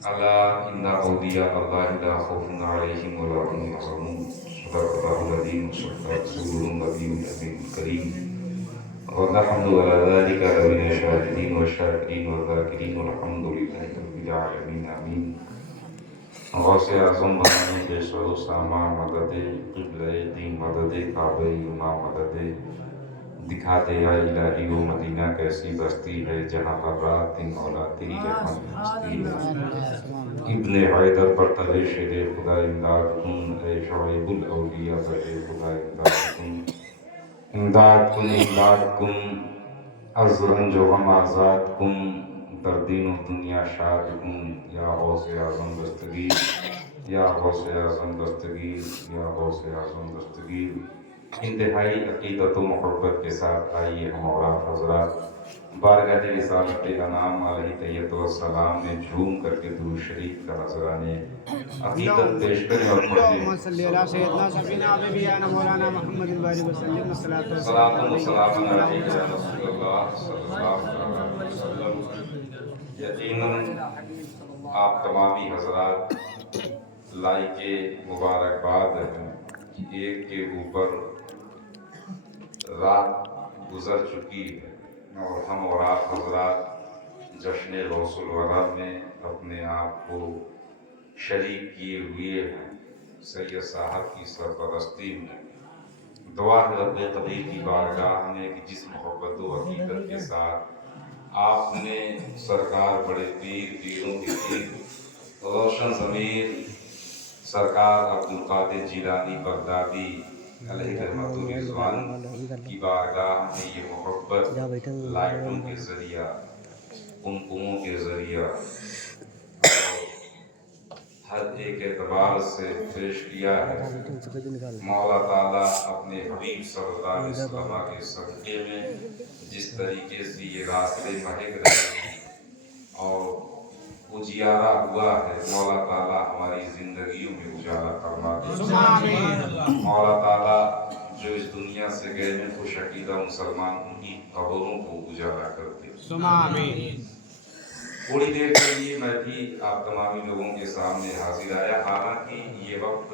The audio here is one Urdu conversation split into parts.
ألا إن أولياء الله لا خوف عليهم ولا هم يحزنون صدق الله العظيم وصدق رسوله النبي الأمين الكريم والحمد على ذلك لمن الشاهدين والشاكرين والذاكرين والحمد لله رب العالمين آمين. غوث اعظم بنانے کے سر و ساما مدد قبلہ دین مدد کعبہ یما مدد دکھاتے یا الہی و مدینہ کیسی بستی ہے جہاں ہر رات دن مولا تیری رحمت ہستی ہے. ابن حیدر پر تلے شیر خدا امداد کن اے شعیب الاولیاء پر خدا امداد کن امداد کن امداد کن از رنج و غم آزاد کن در دین و دنیا شاد کن یا غوث اعظم دستگیر یا غوث اعظم دستگیر یا غوث اعظم دستگیر. انتہائی عقیدت و محبت کے ساتھ آئیے ہم اوراق حضرات بارگاہ رسالت انعام علیہ تیت و السلام میں جھوم کر کے درود شریف کا نذرانِ عقیدت پیش کریں اور پڑھیں. صلاۃ و سلام علیک یا رسول اللہ صلی اللہ علیہ وسلم. یقیناً آپ تمامی حضرات لائق مبارکباد ہیں کہ ایک کے اوپر رات گزر چکی ہے اور ہم اور آپ حضرات جشن غوث الورا میں اپنے آپ کو شریک کیے ہوئے ہیں سید صاحب کی سرپرستی میں. دعا ہے رب قدیر کی بارگاہ میں کہ جس محبت و عقیدت کے ساتھ آپ نے سرکار بڑے پیروں کے پیر روشن ضمیر سرکار عبدالقادر جیلانی بغدادی علیہ رحمت الرضوان کی بارگاہ میں یہ محبت لائٹوں کے ذریعہ قمقموں کے ذریعہ ہر ایک اعتبار سے پیش کیا ہے. مولا تعالیٰ اپنے حبیب صلی اللہ علیہ وسلم کے صدقے میں جس طریقے سے یہ راستے مہک رہے ہیں اور اجیارہ ہوا ہے مولا تعالیٰ ہماری زندگیوں میں اجالا فرما دے. مولا تعالیٰ جو اس دنیا سے گئے ہیں خوش عقیدہ مسلمان ان کی قبروں کو اجالا کر دے. تھوڑی دیر کے لیے میں بھی آپ تمامی لوگوں کے سامنے حاضر آیا حالانکہ یہ وقت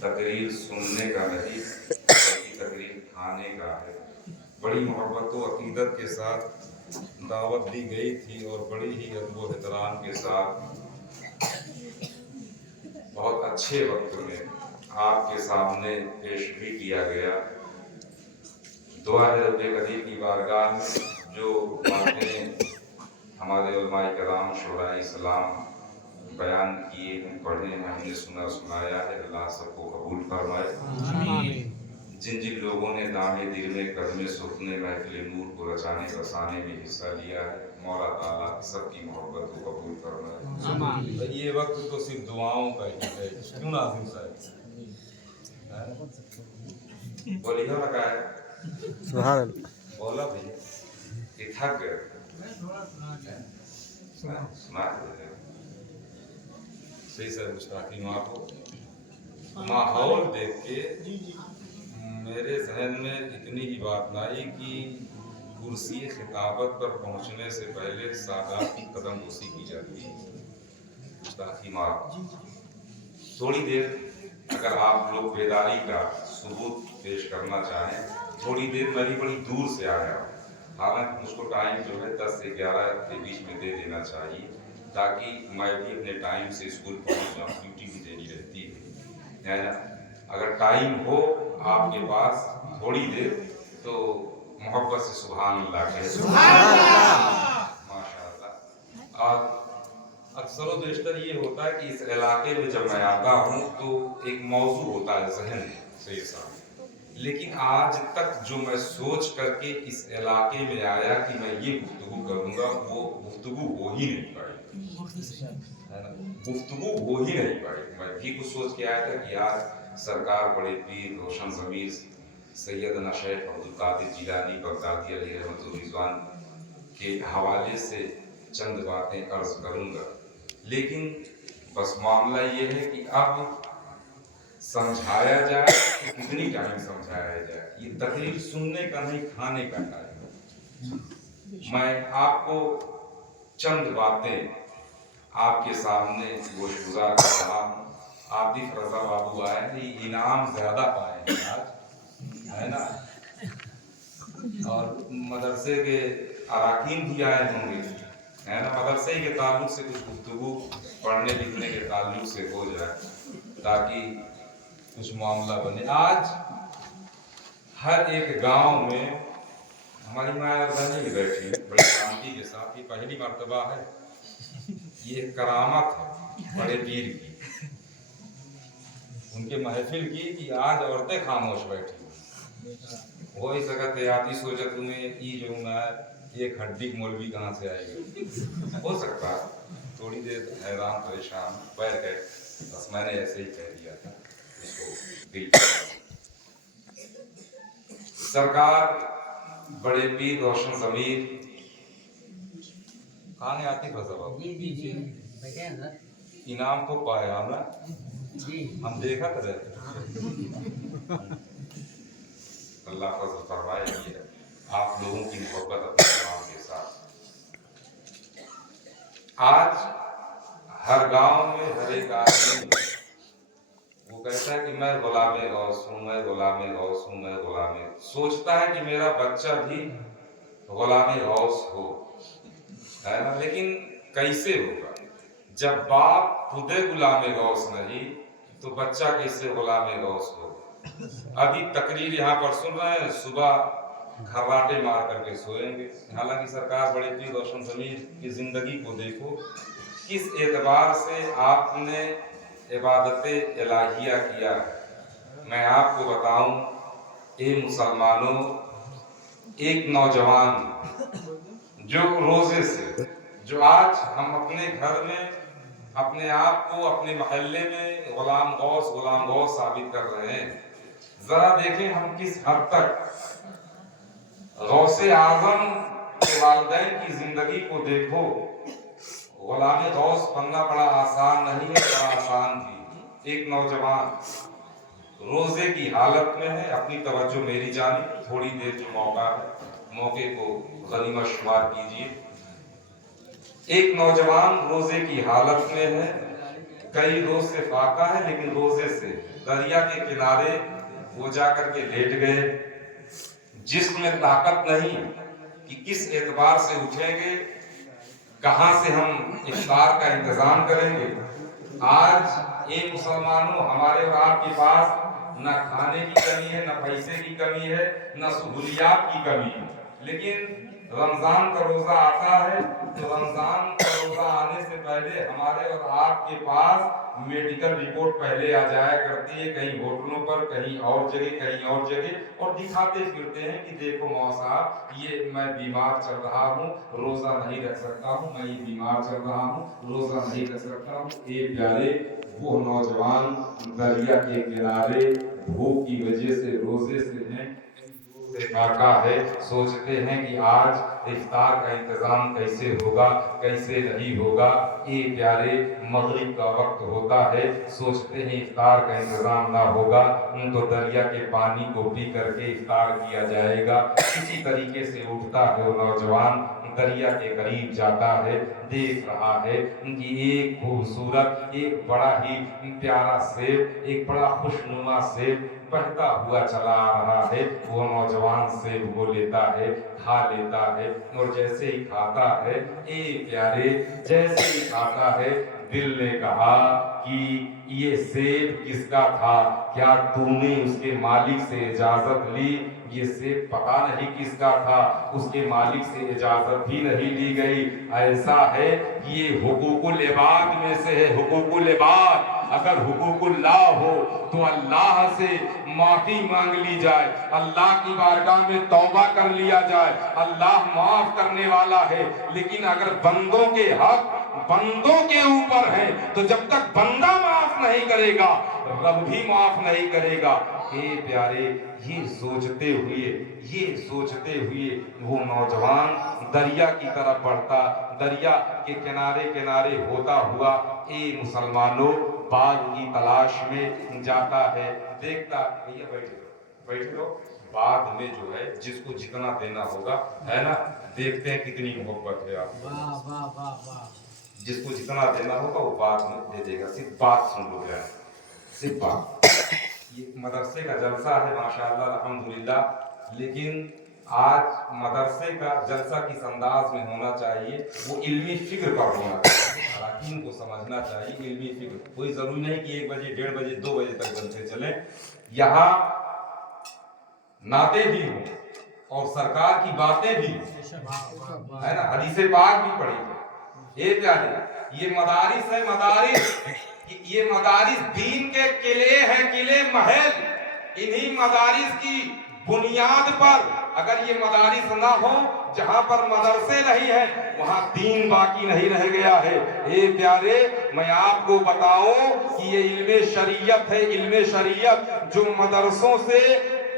تقریر سننے کا نہیں بلکہ تقریر کھانے کا ہے. بڑی محبت و عقیدت کے ساتھ دعوت دی گئی تھی اور بڑی ہی ادب و احترام کے ساتھ بہت اچھے وقت میں آپ کے سامنے پیش بھی کیا گیا. دعا ہے رب قدیر کی بارگاہ میں جو باتیں ہمارے علماء کرام شعراء اسلام بیان کیے ہیں پڑھے ہیں ہم نے سنا سنایا ہے اللہ سب کو قبول فرمائے. جن جن لوگوں نے دامے دل میں قدم سخن محفل نور کو رچانے بسانے میں حصہ لیا ہے مولا تعالیٰ سب کی محبت کو قبول فرمائے. یہ وقت تو صرف دعاؤں کا ہی ہے کیوں ناظم صاحب بولیے لگا ہے سبحان اللہ بولا بھائی کہ تھک گئے سنا صحیح سر مشتاقی ماں کو ماحول دیکھ کے میرے ذہن میں اتنی ہی بات لائی کہ کرسی خطابت پر پہنچنے سے پہلے سادات کی قدم بوسی کی جاتی ہے. مشتاقی ماں تھوڑی دیر اگر آپ لوگ بیداری کا ثبوت پیش کرنا چاہیں تھوڑی دیر میں بھی بڑی دور سے آیا حالانکہ مجھ کو ٹائم جو ہے 10 سے 11 کے بیچ میں دے دینا چاہیے تاکہ میں بھی اپنے ٹائم سے اسکول پہنچ جاؤں ڈیوٹی بھی دینی رہتی ہے. اگر ٹائم ہو آپ کے پاس تھوڑی دیر تو محبت سے سبحان اللہ کہے ماشاء اللہ. اور اکثر و بیشتر یہ ہوتا ہے کہ اس علاقے میں جب میں آتا ہوں تو ایک موضوع ہوتا ہے ذہن سے صاحب لیکن آج تک جو میں سوچ کر کے اس علاقے میں آیا کہ میں یہ گفتگو کروں گا وہ گفتگو ہو ہی نہیں پائی میں بھی کچھ سوچ کے آیا تھا کہ آج سرکار بڑے پیر روشن ضمیر سیدنا شیخ عبدالقادر جیلانی بغدادی علیہ رحمت الرضوان کے حوالے سے چند باتیں عرض کروں گا لیکن بس معاملہ یہ ہے کہ اب سمجھایا جائے کتنی ٹائم سمجھایا جائے. یہ تقریر سننے کا نہیں کھانے کا ٹائم. میں آپ کو چند باتیں آپ کے سامنے گوشت گزار کر رہا ہوں. عاطف رضا بابو آئے ہیں، انعام زیادہ پائے ہیں آج، ہے نا، اور مدرسے کے اراکین بھی آئے ہوں گے، ہے نا. مدرسے کے تعلق سے کچھ گفتگو پڑھنے لکھنے کے تعلق سے ہو جائے تاکہ کچھ معاملہ بنے. آج ہر ایک گاؤں میں ہماری مائیں بہنیں بیٹھی بڑی شانتی کے ساتھ، یہ پہلی مرتبہ ہے، یہ ایک کرامت ہے بڑے پیر کی، ان کے محفل کی، کہ آج عورتیں خاموش بیٹھی. وہ اس احتیاطی سوچا تمہیں ای جو میں ایک ہڈی مولوی کہاں سے آئے گی. ہو سکتا ہے تھوڑی دیر حیران پریشان بیٹھ گئے، بس میں نے ایسے ہی کہہ دیا تھا اس کو دل. سرکار بڑے پیر روشن ضمیر کہاں ہے عاطف رضا بابو؟ انعام کو پایا نا، ہم دیکھا تھا اللہ فضل فرمائے کہ آپ لوگوں کی محبت اپنے امام کے ساتھ. آج ہر گاؤں میں ہر ایک آدمی وہ کہتا ہے کہ میں غلام غوث ہوں، میں غلام غوث ہوں، میں غلام، سوچتا ہے کہ میرا بچہ بھی غلام غوث ہو، ہے نا. لیکن کیسے ہوگا جب باپ خود غلام غوث نہیں تو بچہ کیسے غلام غوث ہو. ابھی تقریر یہاں پر سن رہے ہیں، صبح کھراٹے مار کر کے سوئیں گے. حالانکہ سرکار بڑے پیر روشن ضمیر کی زندگی کو دیکھو، کس اعتبار سے آپ نے عبادت الہیہ کیا ہے. میں آپ کو بتاؤں اے مسلمانوں، ایک نوجوان جو روزے سے، جو آج ہم اپنے گھر میں اپنے آپ کو اپنے محلے میں غلام غوث ثابت کر رہے ہیں، ذرا دیکھیں ہم کس حد تک غوث اعظم کے والدین کی زندگی کو دیکھو. غلام غوث بننا بڑا آسان نہیں ہے، بڑا آسان بھی. ایک نوجوان روزے کی حالت میں ہے، اپنی توجہ میری جانب تھوڑی دیر جو موقع ہے، موقع کو غنیمت شمار کیجیے. ایک نوجوان روزے کی حالت میں ہے، کئی روز سے فاقہ ہے، لیکن روزے سے دریا کے کنارے وہ جا کر کے لیٹ گئے. جسم میں طاقت نہیں کہ کس اعتبار سے اٹھیں گے، کہاں سے ہم افطار کا انتظام کریں گے. آج ایک مسلمانوں ہمارے اور آپ کے پاس نہ کھانے کی کمی ہے، نہ پیسے کی کمی ہے، نہ سہولیات کی کمی ہے، لیکن رمضان کا روزہ آتا ہے تو رمضان کا روزہ آنے سے پہلے ہمارے اور آپ کے پاس میڈیکل رپورٹ پہلے آ جایا کرتی ہے، کہیں ہوٹلوں پر، کہیں اور جگہ، اور دکھاتے پھرتے ہیں کہ دیکھو ماں صاحب یہ میں بیمار چل رہا ہوں، روزہ نہیں رکھ سکتا ہوں، میں یہ بیمار چل رہا ہوں، روزہ نہیں رکھ سکتا ہوں. اے پیارے، وہ نوجوان دریا کے کنارے بھوک کی وجہ سے روزے سے ہیں، فاقہ ہے، سوچتے ہیں کہ آج افطار کا انتظام کیسے ہوگا، کیسے نہیں ہوگا. یہ پیارے مغرب کا وقت ہوتا ہے، سوچتے ہیں افطار کا انتظام نہ ہوگا تو دریا کے پانی کو پی کر کے افطار کیا جائے گا. اسی طریقے سے اٹھتا ہے وہ نوجوان، دریا کے قریب جاتا ہے، دیکھ رہا ہے کہ ایک خوبصورت، ایک بڑا ہی پیارا سیب، ایک بڑا خوشنما سیب بہتا ہوا چلا آ رہا ہے. وہ نوجوان سیب کو لیتا ہے، کھا لیتا ہے، اور جیسے ہی کھاتا ہے، اے پیارے، جیسے ہی کھاتا ہے، دل نے کہا کہ یہ سیب کس کا تھا؟ کیا تو نے اس کے مالک سے اجازت لی؟ یہ سیب پتا نہیں کس کا تھا، اس کے مالک سے اجازت بھی نہیں لی گئی. ایسا ہے کہ یہ حقوق العباد میں سے ہے. حقوق العباد، اگر حقوق اللہ ہو تو اللہ سے معافی مانگ لی جائے، اللہ کی بارگاہ میں توبہ کر لیا جائے، اللہ معاف کرنے والا ہے. لیکن اگر بندوں کے حق بندوں کے اوپر ہے تو جب تک بندہ معاف نہیں کرے گا رب بھی معاف نہیں کرے گا. اے پیارے، یہ سوچتے ہوئے وہ نوجوان دریا کی طرف بڑھتا، دریا کے کنارے ہوتا ہوا اے مسلمانوں باغ کی تلاش میں جاتا ہے. دیکھتا، بیٹھے رہو، بعد میں جو ہے جس کو جتنا دینا ہوگا، ہے نا. دیکھتے ہیں کتنی محبت ہے آپ. جس کو جتنا دینا ہوگا وہ بعد میں دے دے گا. صرف بات سن لو گیا, صرف بات. یہ مدرسے کا جلسہ ہے ماشاءاللہ الحمدللہ, لیکن آج مدرسے کا جلسہ کس انداز میں ہونا چاہیے, وہ علمی فکر پر ہونا چاہیے, اراکین کو سمجھنا چاہیے علمی فکر. کوئی ضروری نہیں کہ 1 بجے 1:30 بجے 2 بجے تک جلسے چلیں. یہاں نعتیں بھی ہوں اور سرکار کی باتیں بھی ہے نا, حدیث پاک بھی پڑھی ہے. یہ پیارے, یہ مدارس ہے, یہ مدارس دین کے قلعے ہیں, قلعے محل. انہی مدارس کی بنیاد پر اگر یہ مدارس نہ ہو, جہاں پر مدرسے نہیں ہیں وہاں دین باقی نہیں رہ گیا ہے. اے پیارے, میں آپ کو بتاؤں کہ یہ علم شریعت ہے, علم شریعت جو مدرسوں سے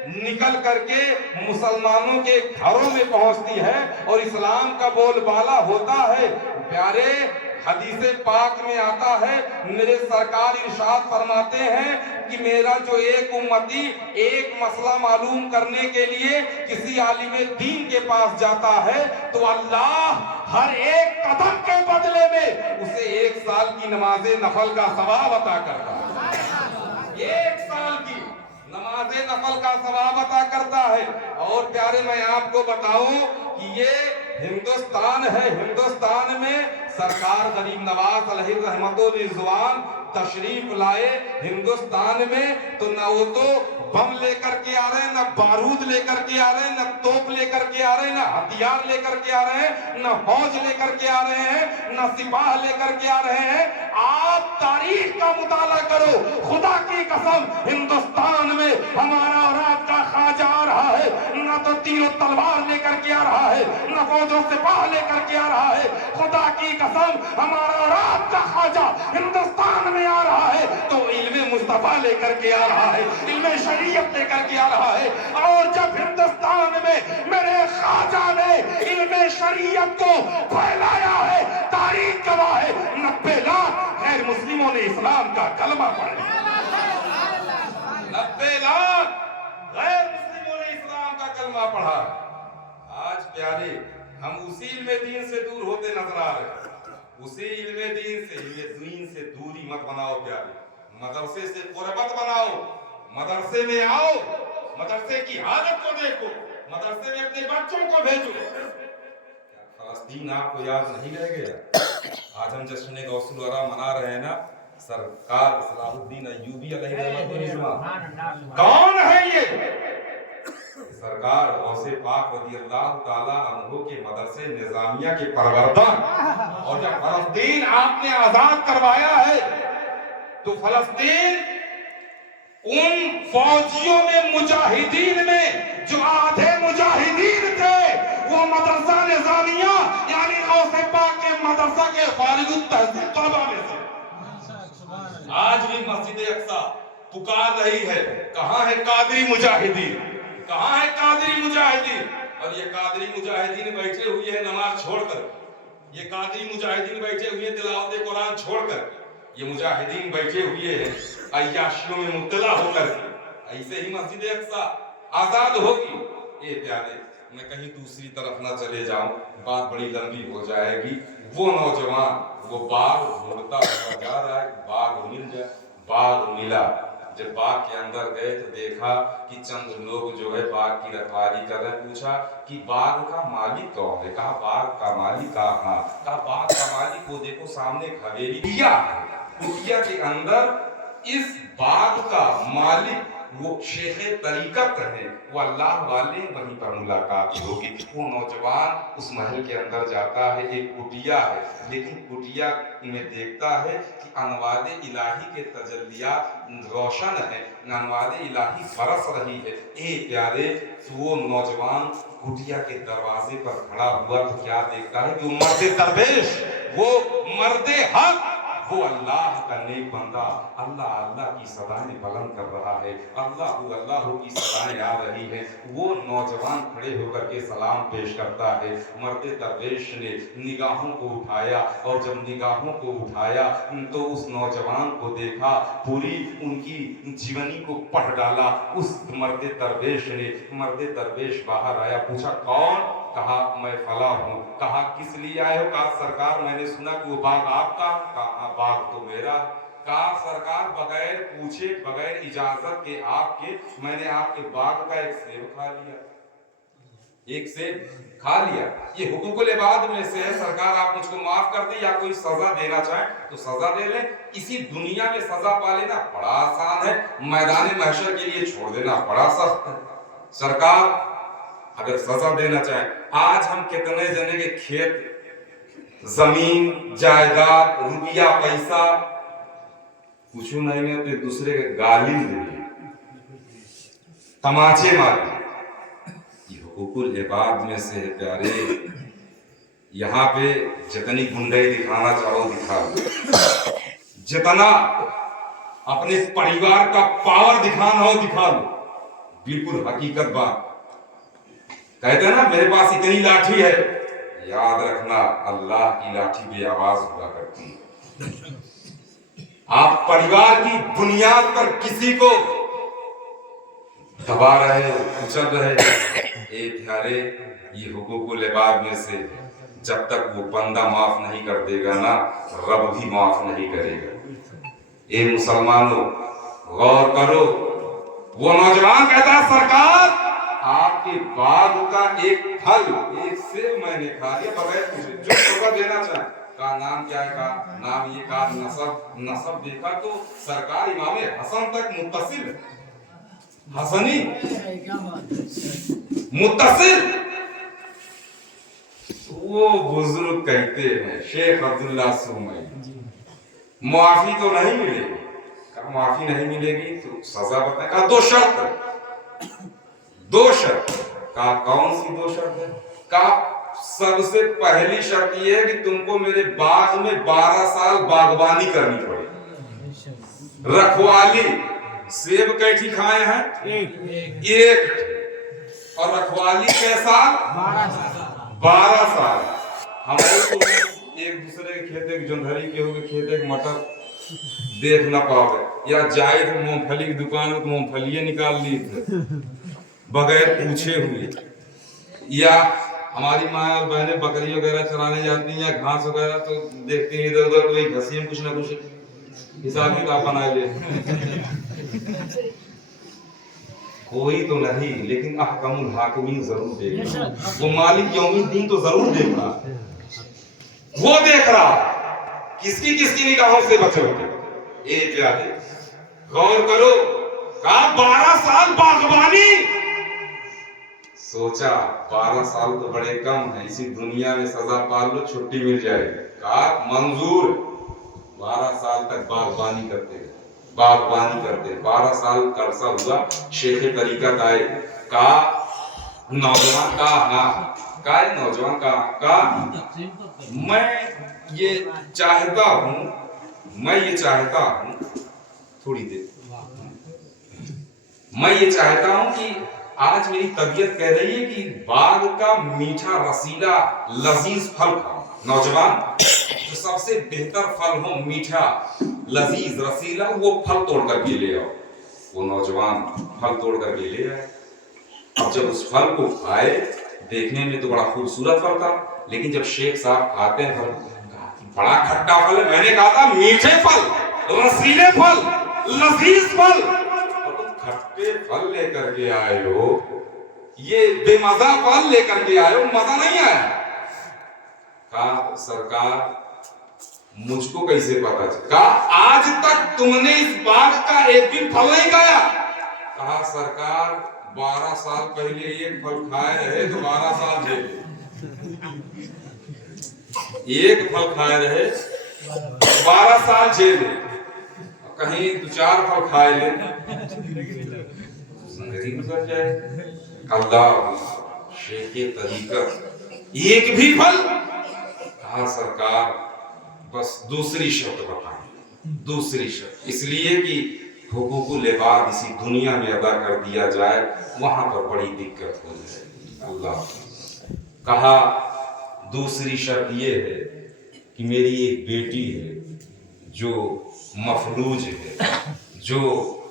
نکل کر کے مسلمانوں کے گھروں میں پہنچتی ہے اور اسلام کا بول بالا ہوتا ہے. پیارے, حدیث پاک میں آتا ہے, میرے سرکار ارشاد فرماتے ہیں کہ میرا جو ایک امتی ایک مسئلہ معلوم کرنے کے لیے کسی عالم دین کے پاس جاتا ہے تو اللہ ہر ایک قدم کے بدلے میں اسے 1 سال کی نماز نفل کا ثواب عطا کرتا ہے. 1 سال کی نماز نفل کا ثواب عطا کرتا ہے. اور پیارے, میں آپ کو بتاؤں کہ یہ ہندوستان ہے, ہندوستان میں سرکار غریب نواز علیہ الرحمت والرضوان تشریف لائے ہندوستان میں, تو نہ وہ تو بم لے کر کے آ رہے ہیں, نہ بارود لے کر کے آ رہے ہیں, نہ توپ لے کر کے آ رہے ہیں, نہ ہتھیار لے کر کے آ رہے ہیں, نہ فوج لے کر کے آ رہے ہیں, نہ سپاہ لے کر کے آ رہے ہیں. آپ تاریخ کا مطالعہ کرو, خدا کی قسم ہندوستان میں ہمارا اور آپ کا خواجہ آ رہا ہے, نہ تو تیر و تلوار لے کر کے آ رہا ہے, نہ فوج و سپاہ لے کر کے آ رہا ہے. خدا کی قسم ہمارا اور آپ کا خواجہ ہندوستان میں آ رہا ہے تو علم مصطفیٰ لے کر کے آ رہا ہے, علم شریعت لے کر کے آ رہا ہے. اور جب ہندوستان میں میرے خواجہ نے علم شریعت کو پھیلایا ہے, تاریخ گواہ ہے, 90 لاکھ غیر مسلموں نے اسلام کا کلمہ پڑھا. 90 لاکھ غیر مسلموں نے اسلام کا کلمہ پڑھا. آج پیارے, ہم اسی علم دین سے دور ہوتے نظر آ رہے ہیں, اسی علم دین سے دوری مت بناؤ پیارے. مدرسے سے قربت بناؤ, مدرسے میں آؤ, مدرسے کی حالت کو دیکھو, مدرسے میں اپنے بچوں کو بھیجو. فلسطین آپ کو یاد نہیں رہ گیا؟ آج ہم جشن غوث الورا منا رہے ہیں نا, سرکار صلاح الدین ایوبی علیہ السلام. کون ہے یہ؟ سرکار غوث پاک رضی اللہ تعالی عنہ کے مدرسے نظامیہ کے پروردگار. اور جب فلسطین آپ نے آزاد کروایا ہے تو فلسطین ان فوجیوں میں, مجاہدین میں جو آدھے مجاہدین تھے وہ مدرسہ نظامیہ یعنی غوث پاک کے مدرسہ کے فارغ التحصیل طلبہ میں تھے. آج بھی مسجد اقصی پکار رہی ہے, کہاں ہے قادری مجاہدین, کہاں ہے قادری مجاہدین. اور یہ قادری مجاہدین بیٹھے ہوئے ہیں نماز چھوڑ کر, یہ قادری مجاہدین بیٹھے ہوئے ہیں تلاوت قرآن چھوڑ کر, یہ مجاہدین بیٹھے ہوئے ہیں عیاشیوں میں مبتلا ہو کر. ایسے ہی مسجد اقصی آزاد ہوگی. اے پیارے, میں کہیں دوسری طرف نہ چلے جاؤں, بات بڑی لمبی ہو جائے گی. وہ نوجوان وہ باغ ڈھونڈتا ہوا جا رہا ہے, باغ مل جائے. باغ ملا, جب باغ کے اندر گئے تو دیکھا کہ چند لوگ جو ہے باغ کی رکھوالی کر رہے. پوچھا کہ باغ کا مالک کون ہے؟ کہا باغ کا مالک. کہا کہا باغ کا مالک وہ دیکھو سامنے ایک حویلی کٹیا ہے, کٹیا کے اندر اس باغ کا مالک وہ شیخ طریقت ہے, وہ اللہ والے, وہیں پر ملاقات ہوگی. وہ نوجوان اس محل کے اندر جاتا ہے, ایک کٹیا ہے, لیکن کٹیا میں دیکھتا ہے کہ انوار الہی کے تجلیات روشن ہے, انوار الہی برس رہی ہے. اے پیارے, وہ نوجوان کٹیا کے دروازے پر کھڑا ہوا تو کیا دیکھتا ہے کہ وہ مرد درویش, وہ مرد حق, وہ اللہ کا نیک بندہ اللہ اللہ کی صدائیں بلند کر رہا ہے, اللہ اللہ کی صدائیں آ رہی ہیں. وہ نوجوان کھڑے ہو کر کے سلام پیش کرتا ہے. مرد درویش نے نگاہوں کو اٹھایا, اور جب نگاہوں کو اٹھایا تو اس نوجوان کو دیکھا, پوری ان کی جیونی کو پڑھ ڈالا اس مرد درویش نے. مرد درویش باہر آیا, پوچھا کون؟ کہا میں فلاں ہوں. کہا کس لیے آئے ہو؟ کہا سرکار میں نے سنا کہ وہ باغ آپ کا. کہا باغ تو میرا. کہا سرکار بغیر پوچھے بغیر اجازت کے آپ کے میں نے آپ کے باغ کا ایک سیب کھا لیا. ایک سیب کھا لیا. یہ حقوق العباد میں سے ہے. سرکار آپ مجھ کو معاف کر دیں یا کوئی سزا دینا چاہیں تو سزا دے لیں. اسی دنیا میں سزا پا لینا بڑا آسان ہے, میدان محشر کے لیے چھوڑ دینا بڑا سخت ہے. سرکار اگر سزا دینا چاہیں, آج ہم کتنے جنے کے کھیت زمین جائیداد روپیہ پیسہ کچھ نہیں ہے تو ایک دوسرے کے گالی دے تماچے مارے. یہ حقوق العباد میں سے ہے پیارے. یہاں پہ جتنی گنڈائی دکھانا چاہو دکھا لو, جتنا اپنے پریوار کا پاور دکھانا ہو دکھا لو. بالکل حقیقت بات. کہتے ہیں نا میرے پاس اتنی لاٹھی ہے, یاد رکھنا اللہ کی لاٹھی بے آواز ہوا کرتی ہے. آپ پریوار کی بنیاد پر کسی کو دبا رہے کچل رہے. اے پیارے یہ حقوق العباد میں سے جب تک وہ بندہ معاف نہیں کر دے گا نا, رب بھی معاف نہیں کرے گا. اے مسلمانوں غور کرو. وہ نوجوان کہتا سرکار آپ کے باغ کا ایک پھل ایک سیب میں نے کھا لیا بغیر پوچھے. جو سزا دینا چاہیں. کہا نام کیا ہے؟ کہا نام یہ. کہا نسب دیکھا تو سرکار امام حسن تک متصل. حسنی متصل. وہ بزرگ کہتے ہیں شیخ عبداللہ سومئی معافی تو نہیں ملے گی. کہا معافی نہیں ملے گی تو سزا بتائیں. کہا دو شرط. کہا کون سی دو شرط ہے؟ کہا سب سے پہلی شرط یہ ہے کہ تم کو میرے باغ میں 12 سال باغبانی کرنی پڑے, رکھوالی. سیب کیٹھی کھائے ہیں؟ ایک. اور رکھوالی کے سال 12 سال. ہم کو ایک دوسرے کے کھیت ایک جندھری کے ہوگے کھیت ایک مٹر دیکھ نہ پاؤ گے, یا جائے تو مونگ پھلی کی دکان ہو تو مونگ پھلیے نکال لی بغیر پوچھے ہوئے. یا ہماری ماں اور بہنیں بکری وغیرہ چرانے جاتی ہیں یا گھاس وغیرہ تو دیکھتے ہیں ادھر ادھر کوئی گھسی میں کچھ نہ کچھ حساب کتاب بنائے لے. کوئی تو نہیں لیکن احکم الحاکمین ضرور دیکھ رہا. وہ مالک یوم الدین تو ضرور دیکھ رہا. وہ دیکھ رہا کس کی نگاہوں سے بچے ہوتے. اے پیارے غور کرو. کہا 12 سال باغبانی. سوچا 12 سال تو بڑے کم ہیں, اسی دنیا میں سزا پال لو چھٹی مل جائے گی. کہا منظور. 12 سال تک باغبانی کرتے 12 سال کا عرصہ ہوا. شیخ طریقت آئے. کہا نوجوان کہا نوجوان کہا میں یہ چاہتا ہوں تھوڑی دیر میں یہ چاہتا ہوں کہ آج میری طبیعت کہہ رہی ہے کہ باغ کا میٹھا رسیلا لذیذ پھل کھاؤ. نوجوان جو سب سے بہتر پھل ہو میٹھا لذیذ رسیلا وہ پھل توڑ کر کے لے آؤ. وہ نوجوان پھل توڑ کر کے لے آئے. اب جب اس پھل کو کھائے دیکھنے میں تو بڑا خوبصورت پھل تھا, لیکن جب شیخ صاحب کھاتے ہیں بڑا کھٹا پھل ہے. میں نے کہا تھا میٹھے پھل رسیلے پھل لذیذ پھل, اور تم کھٹے پھل لے کر کے آئے ہو. یہ بے مزہ پھل لے کر کے آئے ہو, مزہ نہیں آیا. کہا سرکار مجھ کو کیسے پتا چلا؟ کہا آج تک تم نے اس باغ کا ایک بھی پھل نہیں کھایا. کہا سرکار 12 سال پہلے ایک پھل کھائے رہے تو 12 سال جیلے. ایک پھل کھائے رہے 12 سال جیلے. کہیں 2-4 پھل کھائے لے زندگی گزر جائے. اللہ شیخ طریقت ایک بھی پھل. کہا سرکار بس دوسری شرط بتائیں. دوسری شرط اس لیے کہ حقوق العباد اسی دنیا میں ادا کر دیا جائے, وہاں پر بڑی دقت ہو جائے. اللہ کہا دوسری شرط یہ ہے کہ میری ایک بیٹی ہے جو مفلوج ہے, جو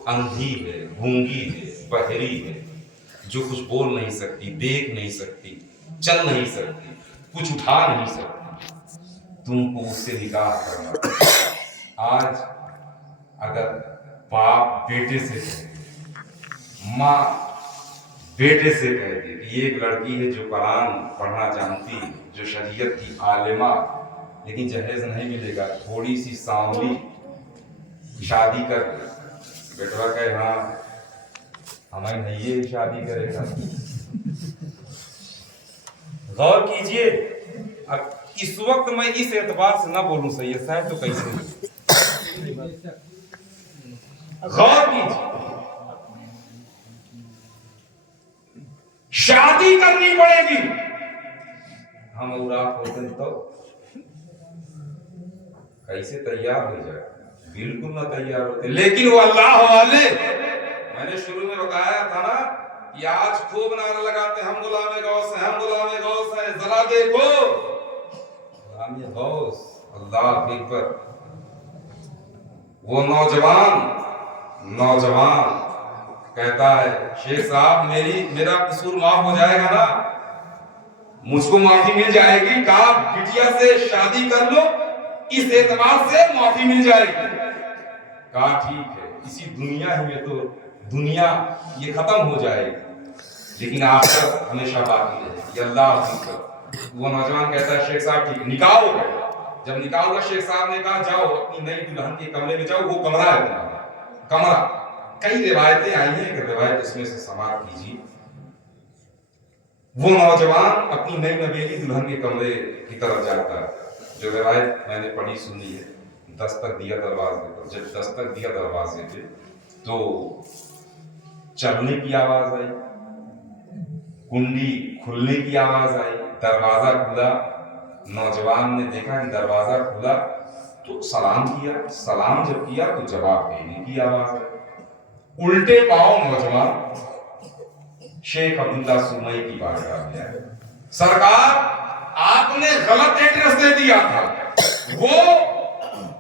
اندھی ہے, گونگی ہے, بہری ہے, جو کچھ بول نہیں سکتی, دیکھ نہیں سکتی. چل نہیں سکتی، کچھ اٹھا نہیں سکتی، تم کو اس سے نکاح کرنا۔ آج اگر باپ بیٹے سے کہے، ماں بیٹے سے کہتے کہ یہ ایک لڑکی ہے جو قرآن پڑھنا جانتی، جو شریعت کی عالمہ، لیکن جہیز نہیں ملے گا، تھوڑی سی سانولی، شادی کر دے، بیٹوا کہے ہاں ہمیں نہیں یہ شادی کرے گا۔ غور کیجئے، اب اس وقت میں اس اعتبار سے نہ بولوں سید صاحب تو کیسے، غور کیجئے، شادی کرنی پڑے گی، ہم اولاد ہوتے ہیں تو کیسے تیار ہو جائے، بالکل نہ تیار ہوتے، لیکن وہ اللہ والے، میں نے شروع میں بتایا تھا نا کہ آج خوب نعرہ لگاتے ہم غلام غوث ہیں، ہم غلام غوث ہیں، ذرا دیکھو غلام غوث، اللہ اکبر۔ وہ نوجوان کہتا ہے شیخ صاحب میرا قصور معاف ہو جائے گا نا، مجھ کو معافی مل جائے گی، کہا بٹیا سے شادی کر لو، اس اعتبار سے معافی مل جائے گی، کہا ٹھیک ہے، اسی دنیا ہی میں تو دنیا یہ ختم ہو جائے گی، لیکن آخرت ہمیشہ باقی ہے، یہ اللہ حقیقت۔ وہ نوجوان کہتا ہے شیخ صاحب ٹھیک، نکاح ہو گیا، جب نکاح ہوا شیخ صاحب نے کہا جاؤ اپنی نئی دلہن کے کمرے میں جاؤ، وہ کمرہ ہے تمہارا، کمرہ، کئی روایتیں آئی ہیں کہ روایت اس میں سے سماعت کیجیے۔ وہ نوجوان اپنی نئی نویلی دلہن کے کمرے کی طرف جاتا ہے، جو روایت میں نے پڑھی سنی ہے، دستک دیا دروازے پر، جب دستک دیا دروازے پہ تو چلنے کی آواز آئی، کنڈی کھلنے کی آواز آئی، دروازہ کھلا، نوجوان نے دیکھا کہ دروازہ کھلا تو سلام کیا، سلام جب کیا تو جواب دینے کی آواز آئی، الٹے پاؤں نوجوان شیخ عبداللہ سومئی کی بارگاہ میں آئے، سرکار آپ نے غلط ایڈریس دے دیا تھا، وہ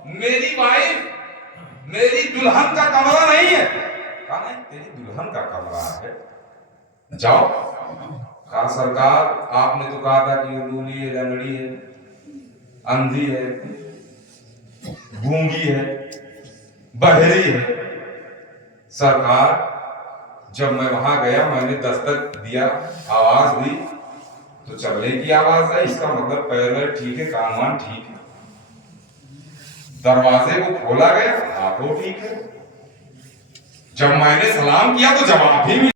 میری وائف میری دلہن کا کمرہ نہیں ہے، کہا نہیں تیری دلہن کا کمرہ ہے، جاؤ، کہا سرکار آپ نے تو کہا تھا کہ وہ لولی ہے، لنگڑی ہے، اندھی ہے، گونگی ہے، بہری ہے، سرکار جب میں وہاں گیا میں نے دستک دیا، آواز دی تو چلنے کی آواز ہے، اس کا مطلب پیر ٹھیک ہے، کان ٹھیک ہے، دروازے کو کھولا گیا ہاتھوں ٹھیک ہے، جب میں نے سلام کیا تو جواب بھی